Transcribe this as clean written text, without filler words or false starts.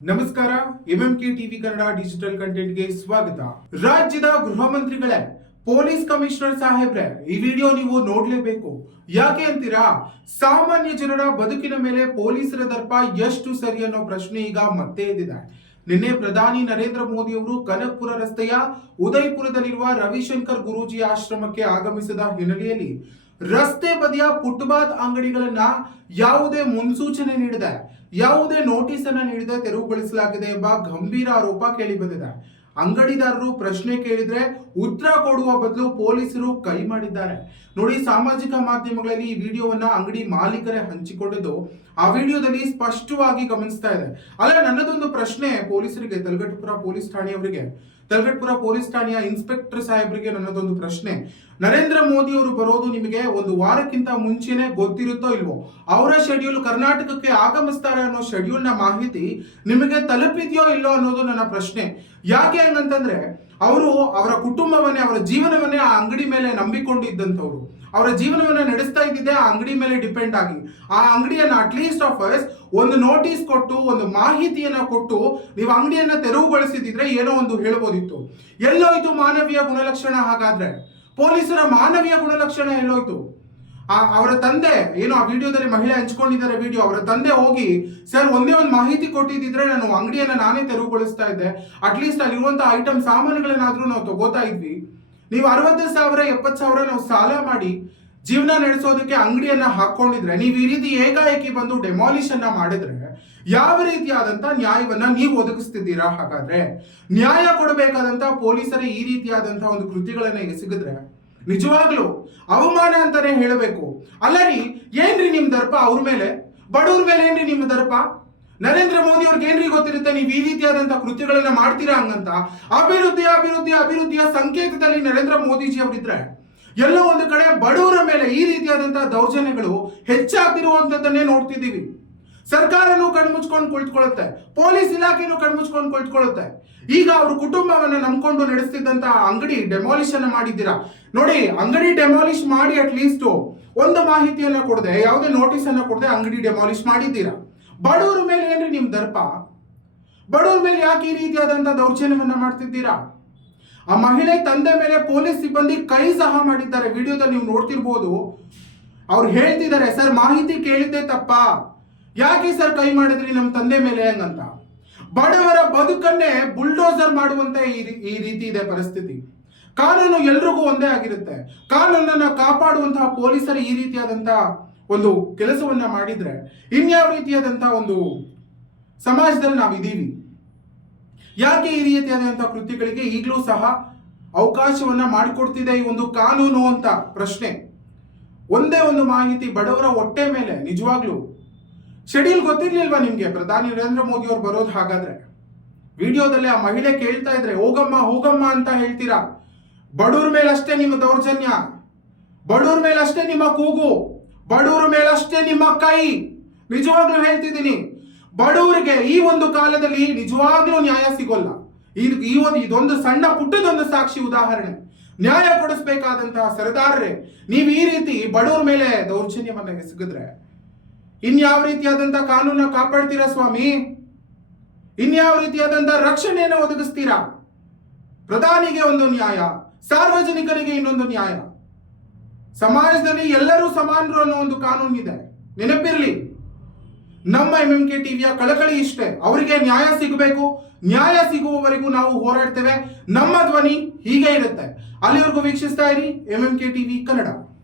ನಮಸ್ಕಾರ. MMK TV Kannada digital ಕಂಟೆಂಟ್ಗೆ ಸ್ವಾಗತ. ರಾಜ್ಯದ ಗೃಹ ಮಂತ್ರಿಗಳೇ, ಪೊಲೀಸ್ ಕಮಿಷನರ್ ಸಾಹೇಬ್ರೆ, ಈ ವಿಡಿಯೋ ನೀವು ನೋಡ್ಲೇಬೇಕು. ಯಾಕೆ ಅಂತೀರಾ? ಸಾಮಾನ್ಯ ಜನರ ಬದುಕಿನ ಮೇಲೆ ಪೊಲೀಸರ ದರ್ಪ ಎಷ್ಟು ಸರಿ ಅನ್ನೋ ಪ್ರಶ್ನೆ ಈಗ ಮತ್ತೆ ಎದ್ದಿದೆ. ನಿನ್ನೆ ಪ್ರಧಾನಿ ನರೇಂದ್ರ ಮೋದಿ ಅವರು ಕನಕಪುರ ರಸ್ತೆಯ ಉದಯಪುರದಲ್ಲಿರುವ ರವಿಶಂಕರ್ ಗುರೂಜಿ ಆಶ್ರಮಕ್ಕೆ ಆಗಮಿಸಿದ ಹಿನ್ನೆಲೆಯಲ್ಲಿ ರಸ್ತೆ ಬದಿಯ ಫುಟ್ಪಾತ್ ಅಂಗಡಿಗಳನ್ನ ಯಾವುದೇ ಮುನ್ಸೂಚನೆ ನೀಡದೆ, ಯಾವುದೇ ನೋಟಿಸ್ ಅನ್ನ ನೀಡದೆ ತೆರವುಗೊಳಿಸಲಾಗಿದೆ ಎಂಬ ಗಂಭೀರ ಆರೋಪ ಕೇಳಿ ಬಂದಿದೆ. ಅಂಗಡಿದಾರರು ಪ್ರಶ್ನೆ ಕೇಳಿದ್ರೆ ಉತ್ತರ ಕೊಡುವ ಬದಲು ಪೊಲೀಸರು ಕೈ ಮಾಡಿದ್ದಾರೆ. ನೋಡಿ, ಸಾಮಾಜಿಕ ಮಾಧ್ಯಮಗಳಲ್ಲಿ ಈ ವಿಡಿಯೋವನ್ನ ಅಂಗಡಿ ಮಾಲೀಕರೇ ಹಂಚಿಕೊಂಡಿದ್ದು ಆ ವಿಡಿಯೋದಲ್ಲಿ ಸ್ಪಷ್ಟವಾಗಿ ಗಮನಿಸ್ತಾ ಇದೆ. ಅಲ್ಲ, ನನ್ನದೊಂದು ಪ್ರಶ್ನೆ ಪೊಲೀಸರಿಗೆ, ತಲಗಟ್ಟಪುರ ಪೊಲೀಸ್ ಠಾಣೆಯವರಿಗೆ, ತಲಗಟ್ಟಪುರ ಪೊಲೀಸ್ ಠಾಣೆಯ ಇನ್ಸ್ಪೆಕ್ಟರ್ ಸಾಹೇಬರಿಗೆ ನನ್ನದೊಂದು ಪ್ರಶ್ನೆ. ನರೇಂದ್ರ ಮೋದಿ ಅವರು ಬರೋದು ನಿಮಗೆ ಒಂದು ವಾರಕ್ಕಿಂತ ಮುಂಚೆನೆ ಗೊತ್ತಿರುತ್ತೋ ಇಲ್ವೋ? ಅವರ ಶೆಡ್ಯೂಲ್ ಕರ್ನಾಟಕಕ್ಕೆ ಆಗಮಿಸ್ತಾರೆ ಅನ್ನೋ ಶೆಡ್ಯೂಲ್ ನ ಮಾಹಿತಿ ನಿಮಗೆ ತಲುಪಿದೆಯೋ ಇಲ್ಲೋ ಅನ್ನೋದು ನನ್ನ ಪ್ರಶ್ನೆ. ಯಾಕೆ ಹಂಗಂತಂದ್ರೆ, ಅವರು ಅವರ ಕುಟುಂಬವನ್ನೇ, ಅವರ ಜೀವನವನ್ನೇ ಆ ಅಂಗಡಿ ಮೇಲೆ ನಂಬಿಕೊಂಡಿದ್ದಂಥವ್ರು. ಅವರ ಜೀವನವನ್ನ ನಡೆಸ್ತಾ ಇದ್ದಿದ್ದೆ ಆ ಅಂಗಡಿ ಮೇಲೆ ಡಿಪೆಂಡ್ ಆಗಿ. ಆ ಅಂಗಡಿಯನ್ನ ಅಟ್ಲೀಸ್ಟ್ ಆಫ್ ಒಂದು ನೋಟಿಸ್ ಕೊಟ್ಟು, ಒಂದು ಮಾಹಿತಿಯನ್ನ ಕೊಟ್ಟು ನೀವು ಅಂಗಡಿಯನ್ನ ತೆರವುಗೊಳಿಸಿದ್ರೆ ಏನೋ ಒಂದು ಹೇಳ್ಬೋದಿತ್ತು. ಎಲ್ಲೋಯ್ತು ಮಾನವೀಯ ಗುಣಲಕ್ಷಣ? ಹಾಗಾದ್ರೆ ಪೊಲೀಸರ ಮಾನವೀಯ ಗುಣಲಕ್ಷಣ ಎಲ್ಲೋಯ್ತು? ಅವರ ತಂದೆ ಏನೋ ಆ ವಿಡಿಯೋದಲ್ಲಿ ಮಹಿಳೆ ಹಂಚ್ಕೊಂಡಿದ್ದಾರೆ ವಿಡಿಯೋ. ಅವರ ತಂದೆ ಹೋಗಿ, ಸರ್ ಒಂದೇ ಒಂದು ಮಾಹಿತಿ ಕೊಟ್ಟಿದ್ದಿದ್ರೆ ನಾನು ಅಂಗಡಿಯನ್ನ ನಾನೇ ತೆರವುಗೊಳಿಸ್ತಾ ಇದ್ದೆ, ಅಟ್ಲೀಸ್ಟ್ ಅಲ್ಲಿರುವಂತಹ ಐಟಮ್ ಸಾಮಾನುಗಳನ್ನಾದ್ರೂ ನಾವು ತಗೋತಾ ಇದ್ವಿ. ನೀವು 60,000 70,000 ನಾವು ಸಾಲ ಮಾಡಿ ಜೀವನ ನಡೆಸೋದಕ್ಕೆ ಅಂಗಡಿಯನ್ನ ಹಾಕೊಂಡಿದ್ರೆ, ನೀವು ಈ ರೀತಿ ಏಕಾಏಕಿ ಬಂದು ಡೆಮಾಲಿಷ್ ಅನ್ನ ಮಾಡಿದ್ರೆ ಯಾವ ರೀತಿಯಾದಂತ ನ್ಯಾಯವನ್ನ ನೀವು ಒದಗಿಸ್ತಿದ್ದೀರಾ? ಹಾಗಾದ್ರೆ ನ್ಯಾಯ ಕೊಡಬೇಕಾದಂತ ಪೊಲೀಸರ ಈ ರೀತಿಯಾದಂತ ಒಂದು ಕೃತಿಗಳನ್ನ ಎಸಗಿದ್ರೆ ನಿಜವಾಗ್ಲೂ ಅವಮಾನ ಅಂತಾನೆ ಹೇಳಬೇಕು. ಅಲ್ಲರಿ, ಏನ್ರಿ ನಿಮ್ ದರ್ಪ ಅವ್ರ ಮೇಲೆ? ಬಡವ್ರ ಮೇಲೆ ಏನ್ರಿ ನಿಮ್ ದರ್ಪ? ನರೇಂದ್ರ ಮೋದಿ ಅವ್ರಿಗೆ ಏನ್ರಿ ಗೊತ್ತಿರುತ್ತೆ ನೀವು ಈ ರೀತಿಯಾದಂತ ಕೃತ್ಯಗಳನ್ನ ಮಾಡ್ತೀರಾ ಹಂಗಂತ? ಅಭಿವೃದ್ಧಿ ಅಭಿವೃದ್ಧಿ ಅಭಿವೃದ್ಧಿಯ ಸಂಕೇತದಲ್ಲಿ ನರೇಂದ್ರ ಮೋದಿಜಿ ಅವರಿದ್ರೆ ಎಲ್ಲೋ ಒಂದು ಕಡೆ ಬಡವರ ಮೇಲೆ ಈ ರೀತಿಯಾದಂತಹ ದೌರ್ಜನ್ಯಗಳು ಹೆಚ್ಚಾಗ್ತಿರುವಂತದ್ದನ್ನೇ ನೋಡ್ತಿದ್ದೀವಿ. ಸರ್ಕಾರನೂ ಕಣ್ಮುಚ್ಕೊಂಡು ಕುಳಿತುಕೊಳ್ಳುತ್ತೆ, ಪೊಲೀಸ್ ಇಲಾಖೆನೂ ಕಣ್ಮುಚ್ಕೊಂಡು ಕುಳಿತುಕೊಳ್ಳುತ್ತೆ. ಈಗ ಅವ್ರ ಕುಟುಂಬವನ್ನ ನಂಬ್ಕೊಂಡು ನಡೆಸ್ತಿದ್ದಂತ ಅಂಗಡಿ ಡೆಮಾಲಿಷನ್ ಮಾಡಿದ್ದೀರಾ. ನೋಡಿ, ಅಂಗಡಿ ಡೆಮಾಲಿಷ್ ಮಾಡಿ ಅಟ್ಲೀಸ್ಟ್ ಒಂದು ಮಾಹಿತಿಯನ್ನ ಕೊಡದೆ, ಯಾವುದೇ ನೋಟಿಸ್ ಅನ್ನ ಕೊಡದೆ ಅಂಗಡಿ ಡೆಮಾಲಿಷ್ ಮಾಡಿದ್ದೀರಾ. ಬಡವರ ಮೇಲೆ ಏನ್ರಿ ನಿಮ್ ದರ್ಪ? ಬಡವರ ಮೇಲೆ ಯಾಕೆ ಈ ರೀತಿಯಾದಂತಹ ದೌರ್ಜನ್ಯವನ್ನ ಮಾಡ್ತಿದ್ದೀರಾ? ಆ ಮಹಿಳೆ ತಂದೆ ಮೇಲೆ ಪೊಲೀಸ್ ಸಿಬ್ಬಂದಿ ಕೈ ಸಹ ಮಾಡಿದ್ದಾರೆ. ವಿಡಿಯೋದಲ್ಲಿ ನೀವು ನೋಡ್ತಿರ್ಬೋದು. ಅವ್ರು ಹೇಳ್ತಿದ್ದಾರೆ, ಸರ್ ಮಾಹಿತಿ ಕೇಳಿದ್ದೆ ತಪ್ಪ, ಯಾಕೆ ಸರ್ ಕೈ ಮಾಡಿದ್ರಿ ನಮ್ಮ ತಂದೆ ಮೇಲೆ ಹಂಗಂತ. ಬಡವರ ಬದುಕನ್ನೇ ಬುಲ್ಡೋಸರ್ ಮಾಡುವಂತೆ ಈ ರೀತಿ ಇದೆ ಪರಿಸ್ಥಿತಿ. ಕಾನೂನು ಎಲ್ರಿಗೂ ಒಂದೇ ಆಗಿರುತ್ತೆ. ಕಾನೂನನ್ನ ಕಾಪಾಡುವಂತಹ ಪೊಲೀಸರ ಈ ರೀತಿಯಾದಂತಹ ಒಂದು ಕೆಲಸವನ್ನ ಮಾಡಿದ್ರೆ ಇನ್ಯಾವ ರೀತಿಯಾದಂತಹ ಒಂದು ಸಮಾಜದಲ್ಲಿ ನಾವಿದ್ದೀವಿ? ಯಾಕೆ ಈ ರೀತಿಯಾದಂತಹ ಕೃತ್ಯಗಳಿಗೆ ಈಗಲೂ ಸಹ ಅವಕಾಶವನ್ನ ಮಾಡಿಕೊಡ್ತಿದೆ ಈ ಒಂದು ಕಾನೂನು ಅಂತ ಪ್ರಶ್ನೆ. ಒಂದೇ ಒಂದು ಮಾಹಿತಿ ಬಡವರ ಹೊಟ್ಟೆ ಮೇಲೆ. ನಿಜವಾಗ್ಲೂ ಶೆಡ್ಯೂಲ್ ಗೊತ್ತಿರ್ಲಿಲ್ವಾ ನಿಮ್ಗೆ ಪ್ರಧಾನಿ ನರೇಂದ್ರ ಮೋದಿ ಅವ್ರು ಬರೋದು? ಹಾಗಾದ್ರೆ ವಿಡಿಯೋದಲ್ಲಿ ಆ ಮಹಿಳೆ ಕೇಳ್ತಾ ಇದ್ರೆ ಹೋಗಮ್ಮ ಹೋಗಮ್ಮ ಅಂತ ಹೇಳ್ತೀರಾ. ಬಡವ್ರ ಮೇಲಷ್ಟೇ ನಿಮ್ಮ ದೌರ್ಜನ್ಯ, ಬಡವ್ರ ಮೇಲಷ್ಟೇ ನಿಮ್ಮ ಕೂಗು, ಬಡವ್ರ ಮೇಲಷ್ಟೇ ನಿಮ್ಮ ಕೈ. ನಿಜವಾಗ್ಲೂ ಹೇಳ್ತಿದ್ದೀನಿ, ಬಡವರಿಗೆ ಈ ಒಂದು ಕಾಲದಲ್ಲಿ ನಿಜವಾಗ್ಲೂ ನ್ಯಾಯ ಸಿಗೋಲ್ಲ. ಇದೊಂದು ಸಣ್ಣ ಪುಟ್ಟದೊಂದು ಸಾಕ್ಷಿ ಉದಾಹರಣೆ. ನ್ಯಾಯ ಕೊಡಿಸ್ಬೇಕಾದಂತಹ ಸರ್ದಾರರೇ, ನೀವು ಈ ರೀತಿ ಬಡವರ ಮೇಲೆ ದೌರ್ಜನ್ಯವನ್ನ ಎಸಗಿದ್ರೆ ಇನ್ಯಾವ ರೀತಿಯಾದಂತಹ ಕಾನೂನ ಕಾಪಾಡ್ತೀರಾ ಸ್ವಾಮಿ? ಇನ್ಯಾವ ರೀತಿಯಾದಂತಹ ರಕ್ಷಣೆಯನ್ನು ಒದಗಿಸ್ತೀರಾ? ಪ್ರಧಾನಿಗೆ ಒಂದು ನ್ಯಾಯ, ಸಾರ್ವಜನಿಕರಿಗೆ ಇನ್ನೊಂದು ನ್ಯಾಯ. ಸಮಾಜದಲ್ಲಿ ಎಲ್ಲರೂ ಸಮಾನರು ಅನ್ನೋ ಒಂದು ಕಾನೂನಿದೆ, ನೆನಪಿರ್ಲಿ. ನಮ್ಮ ಎಂಎಂಕೆ ಟಿವಿಯ ಕಳಕಳಿ ಇಷ್ಟೇ, ಅವರಿಗೆ ನ್ಯಾಯ ಸಿಗಬೇಕು. ನ್ಯಾಯ ಸಿಗುವವರೆಗೂ ನಾವು ಹೋರಾಡ್ತೇವೆ. ನಮ್ಮ ಧ್ವನಿ ಹೀಗೆ ಇರುತ್ತೆ. ಅಲ್ಲಿವರೆಗೂ ವೀಕ್ಷಿಸ್ತಾ ಇರಿ ಎಂಎಂಕೆ ಟಿವಿ ಕನ್ನಡ.